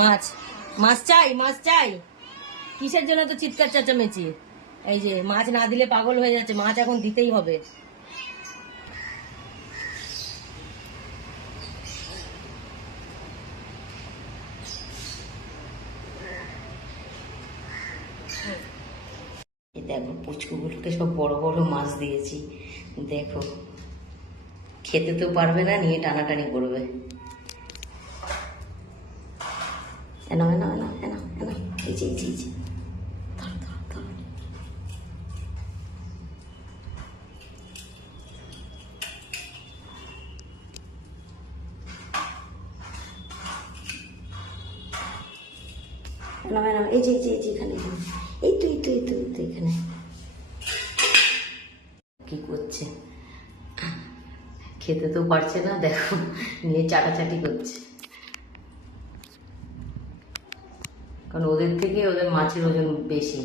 মাছ মাছ চাই, মাছ চাই। কিসের জন্য তো চিৎকার চেঁচামেচি? এই যে মাছ না দিলে পাগল হয়ে যাচ্ছে, মাছ এখন দিতেই হবে। দেখো পুচকুগুলোকে সব বড় বড় মাছ দিয়েছি, দেখো খেতে তো পারবে না, নিয়ে টানাটানি করবে। এনাও এনাও এনাও এনাও এনাও, এই যে এই যে এই যে, ধরো ধরো ধরো। এনাও এনাও, এই যে এই যে এই যে, এখানে এই তো এই তো এই তো এই তো এখানে। কি করছে? খেতে তো পারছে না, দেখো নিয়ে চাটাচাটি করছে। কারণ ওদের থেকে ওদের মাছের ওজন বেশি।